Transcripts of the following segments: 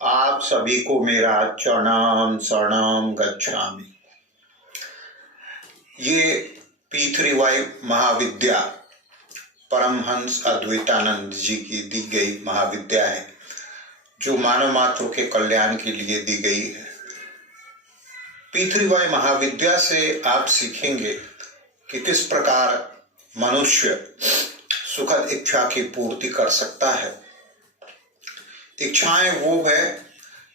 आप सभी को मेरा चरणाम शरणम गच्छामि। ये P3Y महाविद्या परमहंस अद्वैतानंद जी की दी गई महाविद्या है, जो मानव मात्रों के कल्याण के लिए दी गई है। P3Y महाविद्या से आप सीखेंगे कि किस प्रकार मनुष्य सुखद इच्छा की पूर्ति कर सकता है। इच्छाएं वो है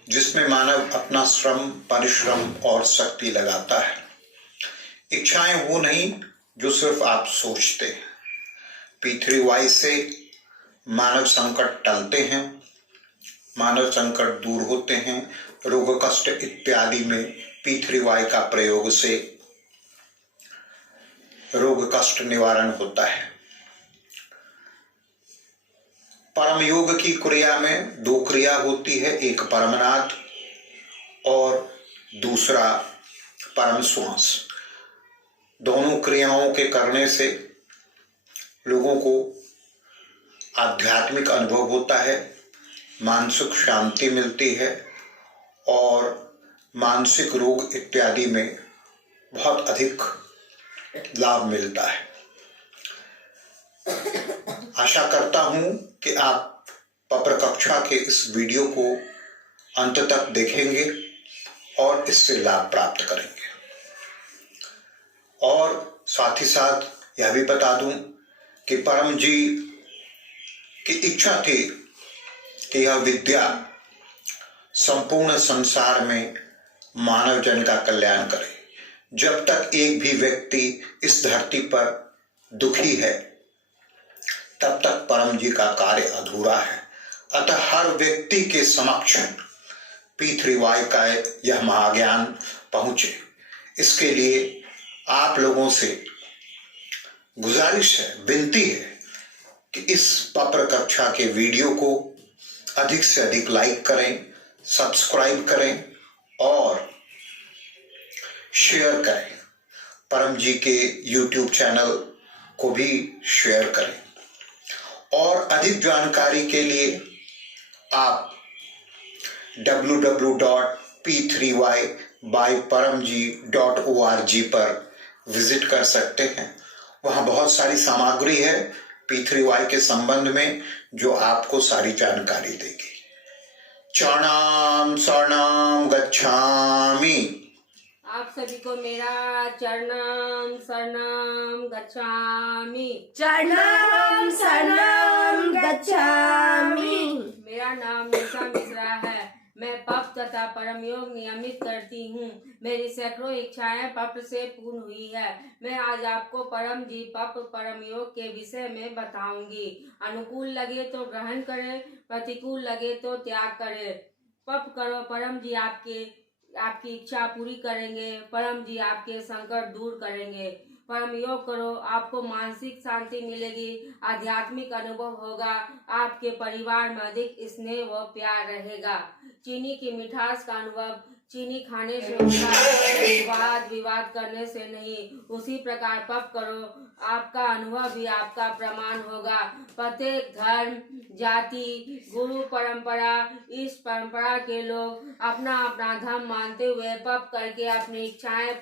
जिसमें मानव अपना श्रम, परिश्रम और शक्ति लगाता है। इच्छाएं वो नहीं जो सिर्फ आप सोचते हैं। P3Y से मानव संकट टलते हैं, मानव संकट दूर होते हैं। रोग कष्ट इत्यादि में P3Y का प्रयोग से रोग कष्ट निवारण होता है। परम योग की क्रिया में दो क्रिया होती है, एक परमनाद और दूसरा परम श्वास। दोनों क्रियाओं के करने से लोगों को आध्यात्मिक अनुभव होता है, मानसिक शांति मिलती है और मानसिक रोग इत्यादि में बहुत अधिक लाभ मिलता है। आशा करता हूं कि आप पपर कक्षा के इस वीडियो को अंत तक देखेंगे और इससे लाभ प्राप्त करेंगे। और साथ ही साथ यह भी बता दूं कि परम जी की इच्छा थी कि यह विद्या संपूर्ण संसार में मानव जन का कल्याण करे। जब तक एक भी व्यक्ति इस धरती पर दुखी है, तब तक परम जी का कार्य अधूरा है। अतः हर व्यक्ति के समक्ष P3Y का यह महाज्ञान पहुंचे, इसके लिए आप लोगों से गुजारिश है, विनती है कि इस पत्र कक्षा के वीडियो को अधिक से अधिक लाइक करें, सब्सक्राइब करें और शेयर करें। परम जी के YouTube चैनल को भी शेयर करें। और अधिक जानकारी के लिए आप www.p3ybyparamji.org पर विजिट कर सकते हैं। वहाँ बहुत सारी सामग्री है P3Y के संबंध में, जो आपको सारी जानकारी देगी। चरणाम शरणम गच्छामि। आप सभी को मेरा चरणम शरणम गच्छामि। चरणम शरणम गच्छामि। मेरा नाम निशा मिश्रा है। मैं पप तथा परम योग नियमित करती हूँ। मेरी सैकड़ों इच्छाएं पप से पूर्ण हुई है। मैं आज आपको परम जी पप परम योग के विषय में बताऊंगी। अनुकूल लगे तो ग्रहण करें, प्रतिकूल लगे तो त्याग करें। पप करो, परम जी आपकी इच्छा पूरी करेंगे। परम जी आपके संकट दूर करेंगे। परम योग करो, आपको मानसिक शांति मिलेगी, आध्यात्मिक अनुभव होगा, आपके परिवार में अधिक स्नेह व प्यार रहेगा। चीनी की मिठास का अनुभव चीनी खाने से होगा, विवाद करने से नहीं। उसी प्रकार पप करो, आपका अनुभव भी आपका प्रमाण होगा। प्रत्येक धर्म, जाति, गुरु परंपरा, इस परंपरा के लोग अपना अपना धर्म मानते हुए पप करके अपनी इच्छाएं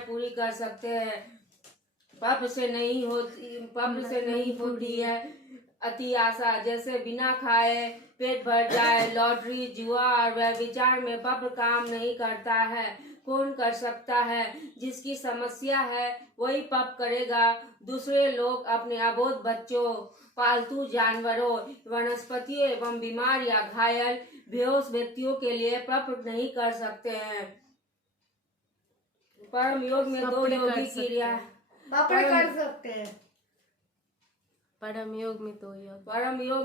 पूरी कर सकते हैं। पप से नहीं होती है अति आशा। जैसे बिना खाए पेट भर जाए, लॉटरी, जुआ और व्यभिचार में पप काम नहीं करता है। कौन कर सकता है? जिसकी समस्या है वही पप करेगा। दूसरे लोग अपने अबोध बच्चों, पालतू जानवरों, वनस्पतियों एवं बीमार या घायल बेहोश व्यक्तियों के लिए पप नहीं कर सकते हैं। परम योग में दो योगी क्रिया कर सकते हैं। परम योग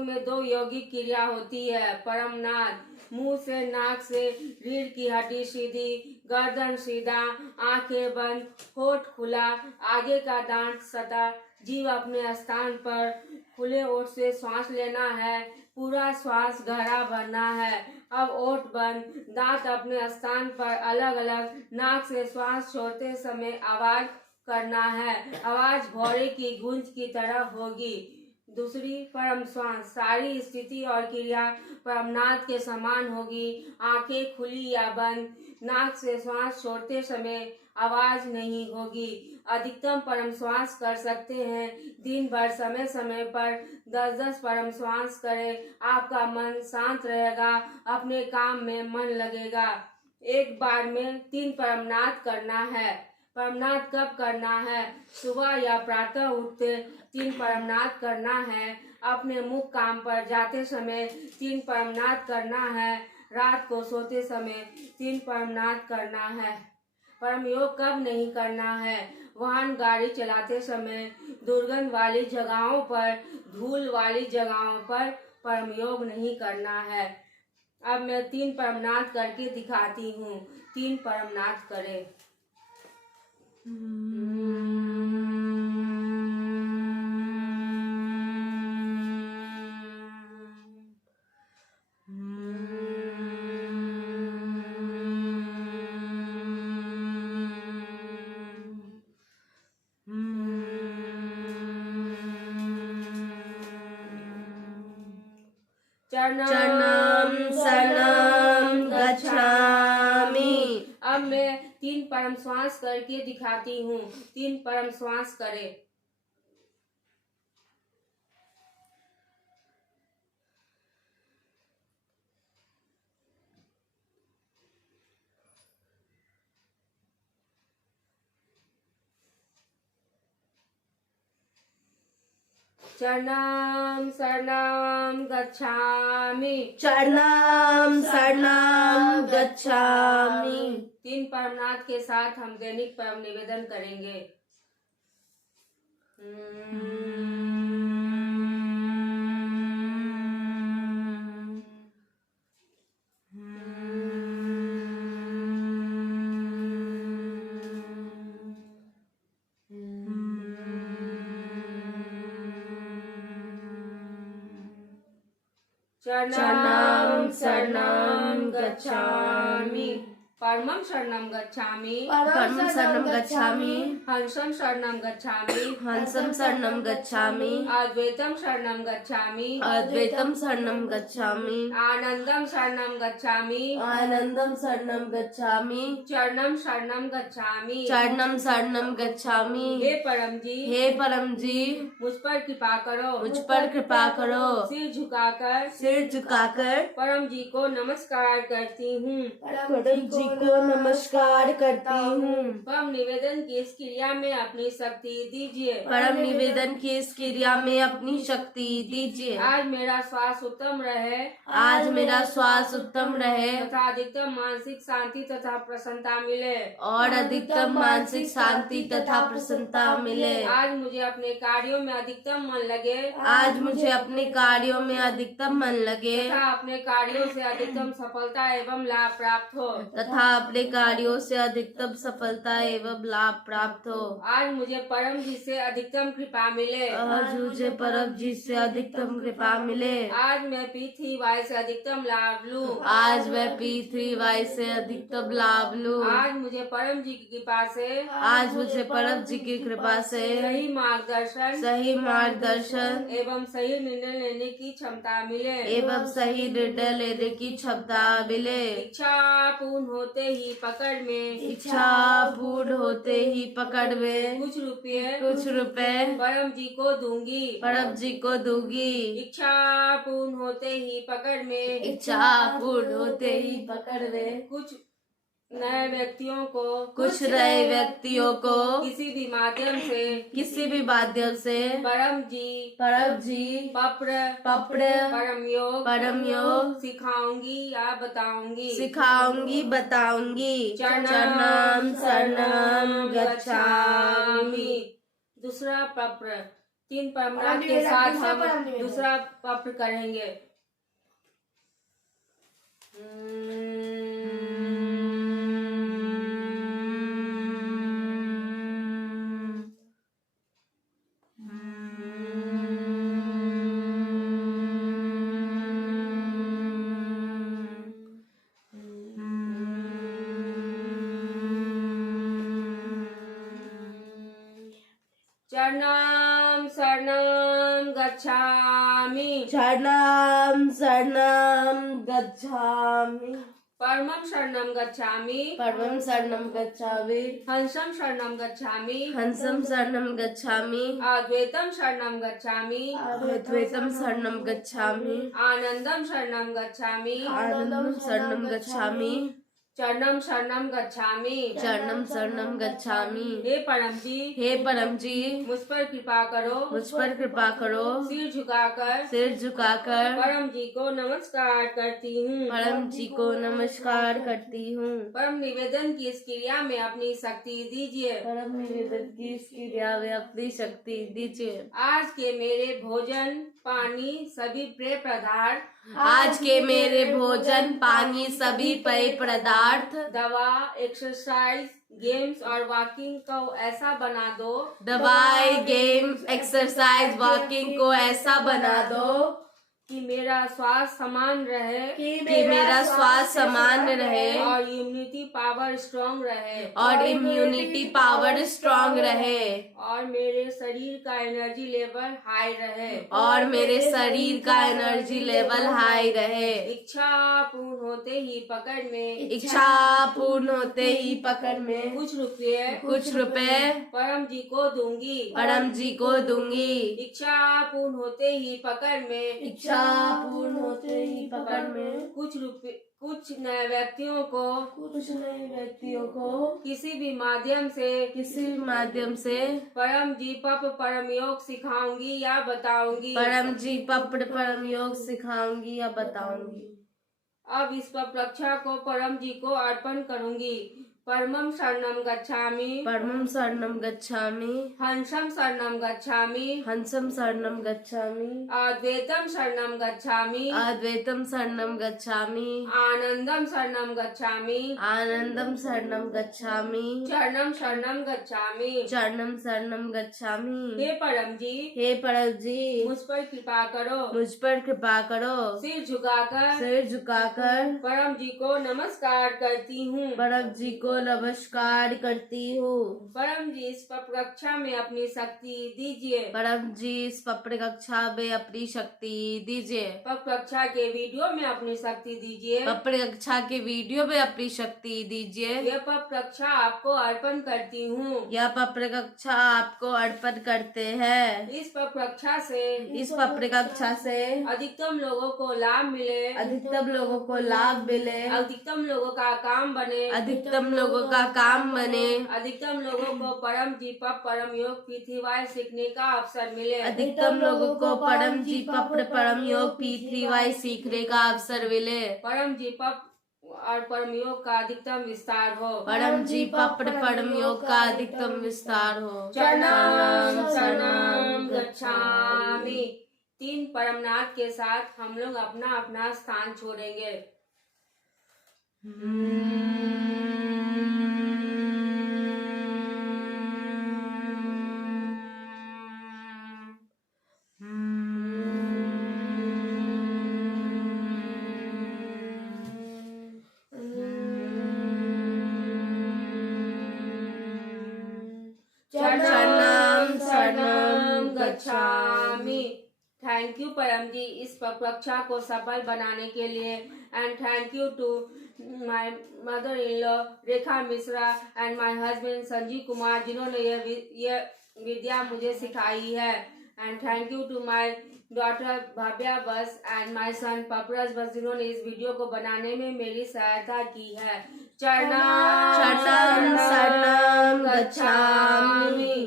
में दो यौगिक क्रिया होती है। परमनाद, मुंह से नाक से रीढ़ की हड्डी सीधी, गर्दन सीधा, आंखें बंद, होठ खुला, आगे का दांत सदा, जीव अपने स्थान पर, खुले ओठ से श्वास लेना है, पूरा श्वास गहरा भरना है। अब ओठ बंद, दांत अपने स्थान पर अलग अलग, नाक से श्वास छोड़ते समय आवाज करना है। आवाज भौरे की गूंज की तरह होगी। दूसरी परम श्वास। सारी स्थिति और क्रिया परमनाथ के समान होगी। आंखें खुली या बंद, नाक से श्वास छोड़ते समय आवाज नहीं होगी। अधिकतम परम श्वास कर सकते हैं। दिन भर समय समय पर 10-10 परम श्वास करें। आपका मन शांत रहेगा, अपने काम में मन लगेगा। एक बार में 3 परमनाथ करना है। परमनाथ कब करना है? सुबह या प्रातः उठते 3 परमनाथ करना है। अपने मुख्य काम पर जाते समय 3 परमनाथ करना है। रात को सोते समय 3 परमनाथ करना है। परम योग कब नहीं करना है? वाहन गाड़ी चलाते समय, दुर्गंध वाली जगहों पर, धूल वाली जगहों पर परम योग नहीं करना है। अब मैं 3 परमनाथ करके दिखाती हूँ। 3 परमनाथ करें। चरणम शरणम गच्छामि। अब मैं 3 परम श्वास करके दिखाती हूँ। 3 परम श्वास करें। चरणम शरणम गच्छामि। चरणम शरणम गच्छामि। 3 परमनाथ के साथ हम दैनिक परम निवेदन करेंगे। चरणम शरणम गच्छामि। परमं शरणं गच्छामि। परमं शरणं गच्छामि। हंसं शरणं गच्छामि। हंसं शरणं गच्छामि। अद्वैतं शरणं गच्छामि। अद्वैतं शरणं गच्छामि। आनंदं शरणं गच्छामि। आनंदं शरणं गच्छामि। चरणं शरणं गच्छामि। चरणं शरणं गच्छामि। हे परम जी, हे परम जी, मुझ पर कृपा करो। मुझ पर कृपा करो। सिर झुकाकर सिर झुकाकर परम जी को नमस्कार करती हूँ। परम जी को नमस्कार करती हूँ। परम निवेदन की इस क्रिया में अपनी शक्ति दीजिए। परम निवेदन की इस क्रिया में अपनी शक्ति दीजिए। आज मेरा श्वास उत्तम रहे। आज मेरा श्वास उत्तम रहे तथा अधिकतम मानसिक शांति तथा प्रसन्नता मिले। और अधिकतम मानसिक शांति तथा प्रसन्नता मिले। आज मुझे अपने कार्यों में अधिकतम मन लगे। आज मुझे अपने कार्यों में अधिकतम मन लगे तथा अपने कार्यों से अधिकतम सफलता एवं लाभ प्राप्त हो। तथा अपने कार्यों से अधिकतम सफलता एवं लाभ प्राप्त हो। आज मुझे परम जी से अधिकतम कृपा मिले। आज मुझे परम जी से अधिकतम कृपा मिले। आज मैं पृथ्वी वायु से अधिकतम लाभ लूं। आज मैं पृथ्वी वायु से अधिकतम लाभ लूं। आज मुझे परम जी की कृपा से आज मुझे परम जी की कृपा से सही मार्गदर्शन एवं सही निर्णय लेने की क्षमता मिले। लेने की क्षमता मिले। इच्छा पूर्ण होते ही पकड़ में कुछ रुपए परम जी को दूंगी। इच्छा पूर्ण होते ही पकड़ में कुछ नए व्यक्तियों को किसी भी माध्यम से परम जी पप्र परम योग सिखाऊंगी या बताऊंगी। चरणम शरणम गच्छामि। दूसरा पप्र 3 परमनाथ के साथ हम दूसरा पप्र करेंगे। चरणम शरणम गच्छामि शरणं शरणं गच्छामि परमं शरणं गच्छामि परमं शरणं गच्छामि हंसं शरणं गच्छामि हंसं शरणं गच्छामि अद्वैतं शरणं गच्छामि अद्वैतं शरणं गच्छामि आनंदं शरणं गच्छामि आनंदं शरणं गच्छामि चरणं शरणं गच्छामि चरणं शरणं गच्छामि। हे परम जी हे परम जी मुझ पर कृपा करो मुझ पर कृपा करो सिर झुकाकर सिर झुकाकर परम जी को नमस्कार करती हूँ परम जी को नमस्कार करती हूँ। परम निवेदन की इस क्रिया में अपनी शक्ति दीजिए परम निवेदन की इस क्रिया में अपनी शक्ति दीजिए। आज के मेरे भोजन पानी सभी पेय पदार्थ आज के मेरे भोजन पानी सभी पेय पदार्थ दवा एक्सरसाइज गेम्स और वॉकिंग को ऐसा बना दो दवाई गेम्स एक्सरसाइज वॉकिंग को ऐसा बना दो कि मेरा स्वास्थ्य समान रहे कि मेरा स्वास्थ्य समान रहे और इम्यूनिटी पावर स्ट्रांग रहे और इम्यूनिटी पावर स्ट्रांग रहे और मेरे शरीर का एनर्जी लेवल हाई रहे और मेरे शरीर का एनर्जी लेवल हाई रहे। इच्छा पूर्ण होते ही पकड़ में इच्छा पूर्ण होते ही पकड़ में कुछ रुपए परम जी को दूंगी परम जी को दूंगी। इच्छा पूर्ण होते ही पकड़ में इच्छा पूर्ण होते ही पकड़ में कुछ नए व्यक्तियों को किसी भी माध्यम से परम जी परम योग सिखाऊंगी या बताऊंगी परम जी परम योग सिखाऊंगी या बताऊंगी। अब इस प्रक्षा को परम जी को अर्पण करूंगी। परमं शरणं गच्छामि परमं शरणं गच्छामि हंसं शरणं गच्छामि हंसं शरणं गच्छामि अद्वैतं शरणं गच्छामि अद्वैतं शरणं गच्छामि आनंदं शरणं गच्छामि आनंदं शरणं गच्छामि चरणं शरणं गच्छामि चरणं शरणं गच्छामि। हे परम जी मुझ पर कृपा करो मुझ पर कृपा करो सिर झुकाकर परम जी को नमस्कार करती हूँ परम जी को नमस्कार करती हूँ। परम जी इस कक्षा में अपनी शक्ति दीजिए परम जी इस कक्षा में अपनी शक्ति दीजिए। कक्षा के वीडियो में अपनी शक्ति दीजिए कक्षा के वीडियो में अपनी शक्ति दीजिए। यह कक्षा आपको अर्पण करती हूँ यह कक्षा आपको अर्पण करते हैं। इस कक्षा से अधिकतम लोगों को लाभ मिले अधिकतम लोगों को लाभ मिले अधिकतम लोगों का काम बने अधिकतम लोगों का काम बने अधिकतम लोगों को परम जी परम योग पृथ्वीवाय सीखने का अवसर मिले अधिकतम लोगों को परम जी परम योग पृथ्वीवाय सीखने का अवसर मिले परम जी और परम योग का अधिकतम विस्तार हो परम जी परम योग का अधिकतम विस्तार हो। शरणं शरणं गच्छामि। 3 परमनाथ के साथ हम लोग अपना अपना स्थान छोड़ेंगे। शरणं शरणं गच्छामि। थैंक यू परम जी इस कक्षा को सफल बनाने के लिए and thank you to my mother in law Rekha Mishra and my husband Sanjeev Kumar जिन्होंने यह विद्या मुझे सिखाई है and thank you to my daughter Bhavya बस एंड माय सन पपरस बस जिन्होंने इस वीडियो को बनाने में मेरी सहायता की है। शरणं शरणं गच्छामि।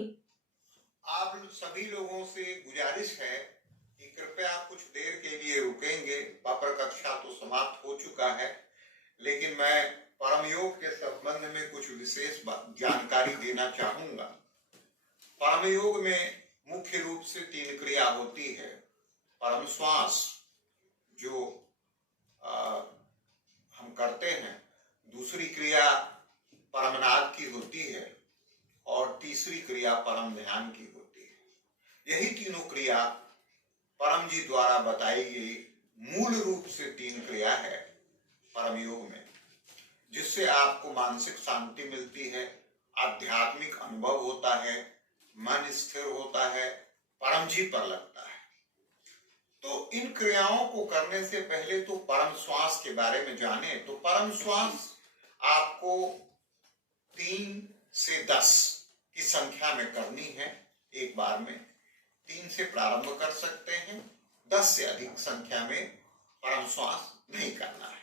आप सभी लोगों से गुजारिश है कि कृपया कुछ देर के लिए रुकेंगे। पापर कक्षा तो समाप्त हो चुका है, लेकिन मैं परम योग के संबंध में कुछ विशेष जानकारी देना चाहूंगा। परम योग में मुख्य रूप से 3 क्रिया होती है। परम श्वास जो हम करते हैं, दूसरी क्रिया परमनाद की होती है और तीसरी क्रिया परम ध्यान की होती है। यही तीनों क्रिया परम जी द्वारा बताई गई मूल रूप से 3 क्रिया है परम योग में, जिससे आपको मानसिक शांति मिलती है, आध्यात्मिक अनुभव होता है, मन स्थिर होता है, परम जी पर लगता है। तो इन क्रियाओं को करने से पहले तो परम श्वास के बारे में जाने। तो परम श्वास आपको 3 से 10 की संख्या में करनी है। एक बार में 3 से प्रारंभ कर सकते हैं, 10 से अधिक संख्या में परम श्वास नहीं करना है।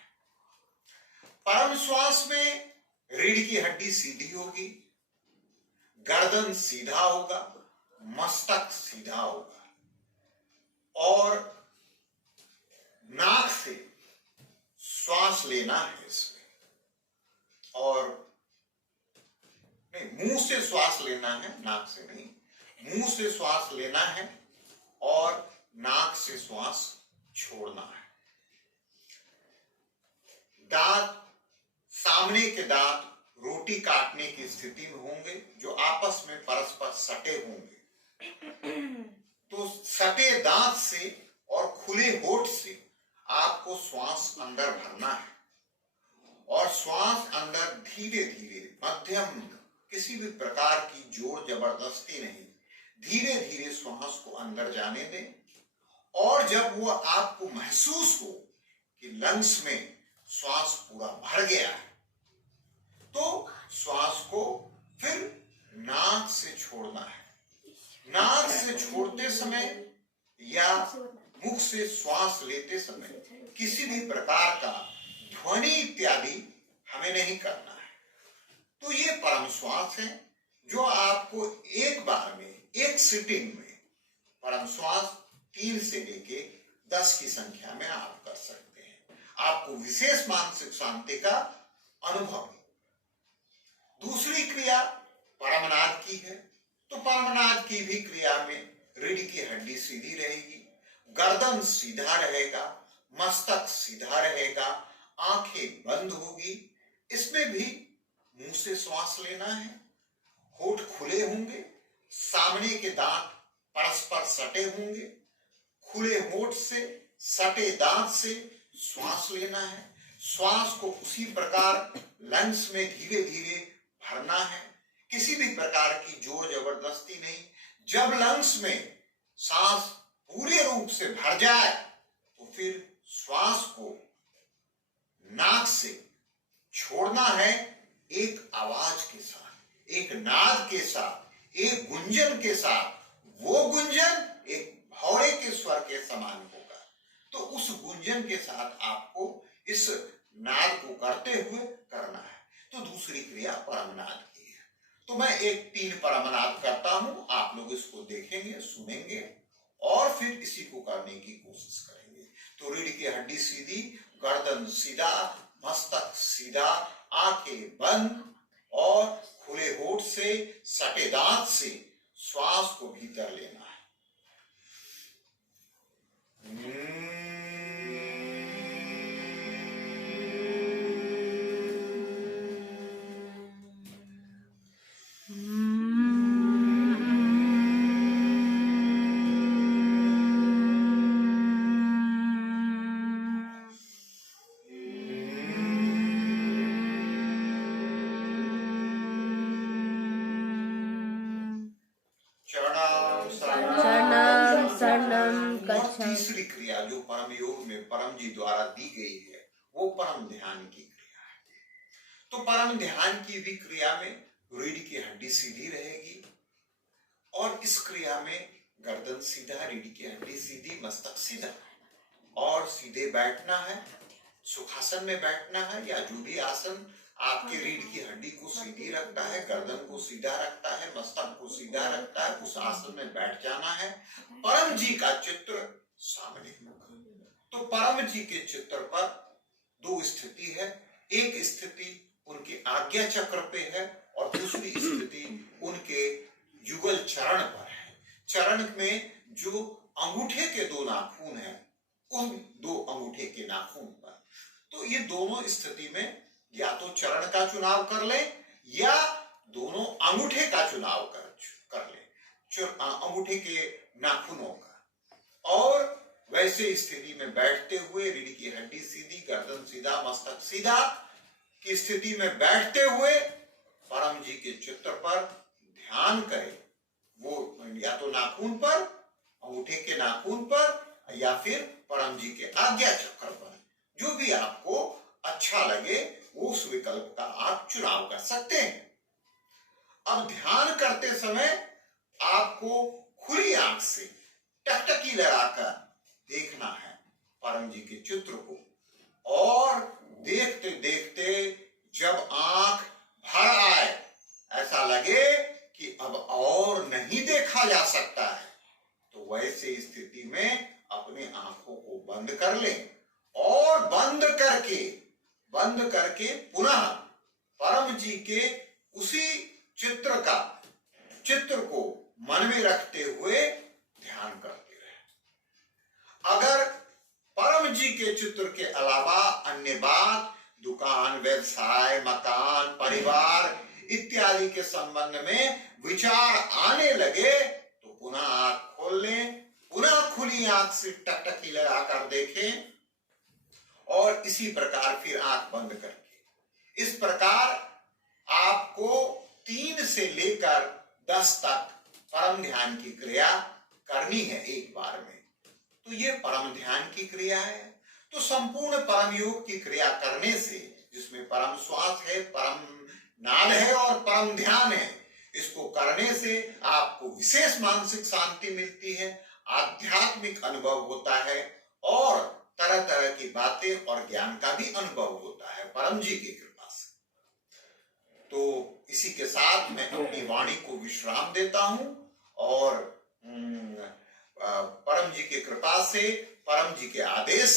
परम श्वास में रीढ़ की हड्डी सीधी होगी, गर्दन सीधा होगा, मस्तक सीधा होगा और नाक से श्वास लेना है इसमें, और नहीं, मुंह से श्वास लेना है, नाक से नहीं, मुंह से श्वास लेना है और नाक से श्वास छोड़ना है। दांत, सामने के दांत रोटी काटने की स्थिति में होंगे जो आपस में परस्पर सटे होंगे। तो सटे दांत से और खुले होठ से आपको श्वास अंदर भरना है और श्वास अंदर धीरे धीरे, मध्यम, किसी भी प्रकार की जोर जबरदस्ती नहीं, धीरे धीरे श्वास को अंदर जाने दें। और जब वो आपको महसूस हो कि लंग्स में श्वास पूरा भर गया है, तो श्वास को फिर नाक से छोड़ना है। नाक से छोड़ते समय या मुख से श्वास लेते समय किसी भी प्रकार का ध्वनि इत्यादि हमें नहीं करना है। तो ये परम श्वास है जो आपको एक बार में, एक सिटिंग में परम श्वास 3 से लेके 10 की संख्या में आप कर सकते हैं। आपको विशेष मानसिक शांति का अनुभव। दूसरी क्रिया परमनाद की है। तो परमनाद की भी क्रिया में रीढ़ की हड्डी सीधी रहेगी, गर्दन सीधा रहेगा, मस्तक सीधा रहेगा, आंखें बंद होगी। इसमें भी मुंह से श्वास लेना है, होठ खुले होंगे, सामने के दांत परस्पर सटे होंगे, खुले होठ से, सटे दांत से श्वास लेना है। श्वास को उसी प्रकार लंग्स में धीरे धीरे भरना है, किसी भी प्रकार की जोर जबरदस्ती नहीं। जब लंग्स में सांस पूरे रूप से भर जाए तो फिर श्वास को नाक से छोड़ना है, एक आवाज के साथ, एक नाद के साथ, एक गुंजन के साथ। वो गुंजन एक भौरे के स्वर के समान होगा। तो उस गुंजन के साथ आपको इस नाद को करते हुए करना है। तो दूसरी क्रिया परमनाद की है। तो मैं एक 3 परमनाद करता हूं, आप लोग इसको देखेंगे, सुनेंगे और फिर इसी को करने की कोशिश करेंगे। तो रीढ़ की हड्डी सीधी, गर्दन सीधा, मस्तक सीधा, आंखें बंद और खुले होठ से, सटे दांत से श्वास को भीतर लेना है। तीसरी क्रिया जो परम योग में परम जी द्वारा दी गई है वो परम ध्यान की क्रिया है। तो परम ध्यान की भी क्रिया में रीढ़ की हड्डी सीधी रहेगी और इस क्रिया में गर्दन सीधा, रीढ़ की हड्डी सीधी, मस्तक सीधा और सीधे बैठना है। सुखासन में बैठना है या जो भी आसन आपके रीढ़ की हड्डी को सीधी रखता है, गर्दन को सीधा रखता है, मस्तक को सीधा रखता है, उस आसन में बैठ जाना है। परम जी का चित्र सामने होगा। तो परम जी के चित्र पर 2 स्थिति है। एक स्थिति उनके आज्ञा चक्र पे है और दूसरी स्थिति उनके युगल चरण पर है। चरण में जो अंगूठे के 2 नाखून हैं, उन 2 अंगूठे के नाखून पर। तो ये दोनों स्थिति में या तो चरण का चुनाव कर ले या दोनों अंगूठे का चुनाव कर ले, अंगूठे के नाखूनों का। और वैसे स्थिति में बैठते हुए रीढ़ की हड्डी सीधी, गर्दन सीधा, मस्तक सीधा की स्थिति में बैठते हुए परम जी के चित्र पर ध्यान करें। वो या तो नाखून पर, अंगूठे के नाखून पर या फिर परम जी के आज्ञा चक्र पर, जो भी आपको अच्छा लगे उस विकल्प का आप चुनाव कर सकते हैं। अब ध्यान करते समय आपको खुली आंख से टकटकी लगाकर देखना है परम जी के चित्र को, और देखते देखते जब आंख भर आए, ऐसा लगे कि अब और नहीं देखा जा सकता है, तो वैसे स्थिति में अपने आंखों को बंद कर लें और बंद करके पुनः परम जी के उसी चित्र को मन में रखते हुए ध्यान करते रहे। अगर परम जी के चित्र के अलावा अन्य बात, दुकान, व्यवसाय, मकान, परिवार इत्यादि के संबंध में विचार आने लगे तो पुनः आंख खोल लें, पुनः खुली आंख से टकटकी लगाकर देखें और इसी प्रकार फिर आंख बंद करके, इस प्रकार आपको 3 से लेकर 10 तक परम ध्यान की क्रिया करनी है एक बार में। तो ये परम ध्यान की क्रिया है। तो संपूर्ण परम योग की क्रिया करने से, जिसमें परम श्वास है, परम नाद है और परम ध्यान है, इसको करने से आपको विशेष मानसिक शांति मिलती है, आध्यात्मिक अनुभव होता है और तरह तरह की बातें और ज्ञान का भी अनुभव होता है परम जी की कृपा से। तो इसी के साथ मैं अपनी वाणी को विश्राम देता हूं और परम जी की कृपा से, परम जी के आदेश